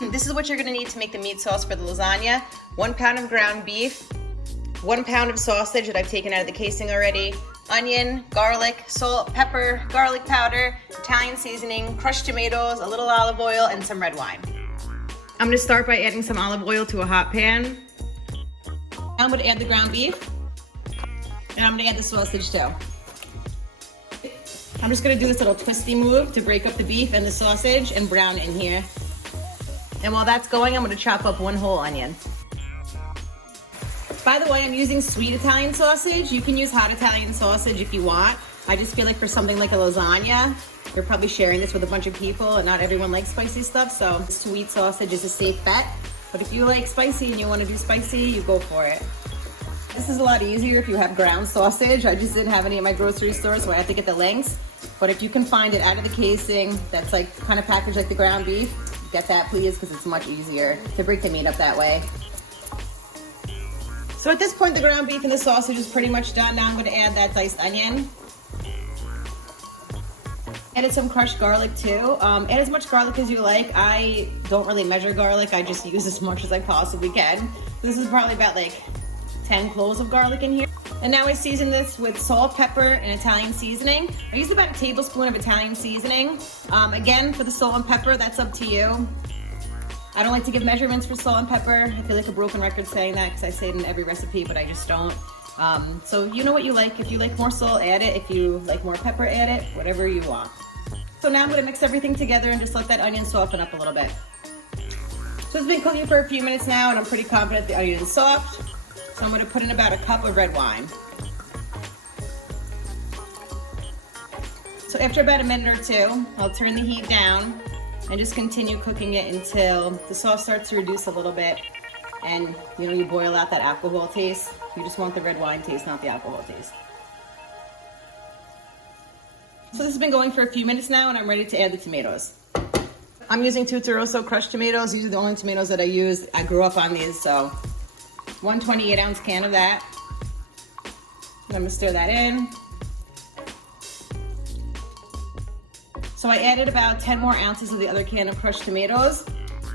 This is what you're gonna need to make the meat sauce for the lasagna. 1 pound of ground beef, 1 pound of sausage that I've taken out of the casing already, onion, garlic, salt, pepper, garlic powder, Italian seasoning, crushed tomatoes, a little olive oil, and some red wine. I'm gonna start by adding some olive oil to a hot pan. Now I'm gonna add the ground beef, and I'm gonna add the sausage too. I'm just gonna do this little twisty move to break up the beef and the sausage and brown it in here. And while that's going, I'm gonna chop up 1 whole onion. By the way, I'm using sweet Italian sausage. You can use hot Italian sausage if you want. I just feel like for something like a lasagna, you're probably sharing this with a bunch of people and not everyone likes spicy stuff, so sweet sausage is a safe bet. But if you like spicy and you wanna do spicy, you go for it. This is a lot easier if you have ground sausage. I just didn't have any at my grocery store, so I have to get the links. But if you can find it out of the casing, that's like kind of packaged like the ground beef, get that please, because it's much easier to break the meat up that way. So at this point, the ground beef and the sausage is pretty much done. Now I'm gonna add that diced onion. Added some crushed garlic too. Add as much garlic as you like. I don't really measure garlic. I just use as much as I possibly can. This is probably about like 10 cloves of garlic in here. And now I season this with salt, pepper, and Italian seasoning. I used about a tablespoon of Italian seasoning. Again, for the salt and pepper, that's up to you. I don't like to give measurements for salt and pepper. I feel like a broken record saying that because I say it in every recipe, but I just don't. So you know what you like. If you like more salt, add it. If you like more pepper, add it. Whatever you want. So now I'm gonna mix everything together and just let that onion soften up a little bit. So it's been cooking for a few minutes now, and I'm pretty confident the onion is soft. So I'm gonna put in about a cup of red wine. So after about a minute or two, I'll turn the heat down and just continue cooking it until the sauce starts to reduce a little bit and you boil out that alcohol taste. You just want the red wine taste, not the alcohol taste. So this has been going for a few minutes now, and I'm ready to add the tomatoes. I'm using Tutto Rosso crushed tomatoes. These are the only tomatoes that I use. I grew up on these, so 1 28-ounce can of that. I'm gonna stir that in. So I added about 10 more ounces of the other can of crushed tomatoes.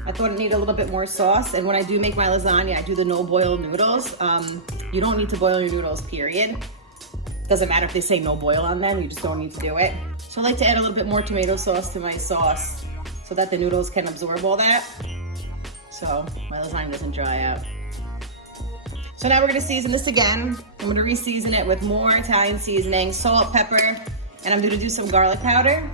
I thought it needed a little bit more sauce, and when I do make my lasagna, I do the no-boil noodles. You don't need to boil your noodles, period. Doesn't matter if they say no boil on them, you just don't need to do it. So I like to add a little bit more tomato sauce to my sauce so that the noodles can absorb all that, so my lasagna doesn't dry out. So now we're gonna season this again. I'm gonna re-season it with more Italian seasoning, salt, pepper, and I'm gonna do some garlic powder.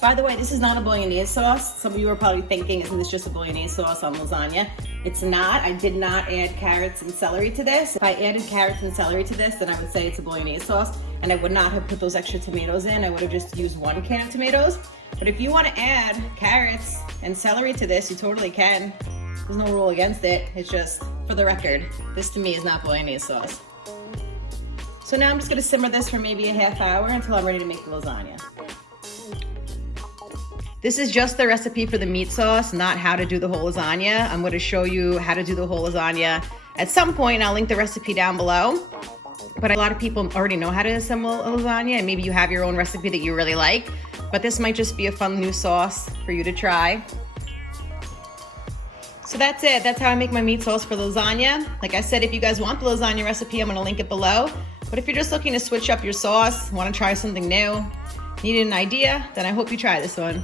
By the way, this is not a bolognese sauce. Some of you are probably thinking, isn't this just a bolognese sauce on lasagna? It's not. I did not add carrots and celery to this. If I added carrots and celery to this, then I would say it's a bolognese sauce, and I would not have put those extra tomatoes in. I would have just used 1 can of tomatoes. But if you want to add carrots and celery to this, you totally can. There's no rule against it. It's just, for the record, this to me is not bolognese sauce. So now I'm just gonna simmer this for maybe a half hour until I'm ready to make the lasagna. This is just the recipe for the meat sauce, not how to do the whole lasagna. I'm gonna show you how to do the whole lasagna at some point. I'll link the recipe down below. But a lot of people already know how to assemble a lasagna, and maybe you have your own recipe that you really like, but this might just be a fun new sauce for you to try. So that's it. That's how I make my meat sauce for lasagna. Like I said, if you guys want the lasagna recipe, I'm gonna link it below. But if you're just looking to switch up your sauce, wanna try something new, need an idea, then I hope you try this one.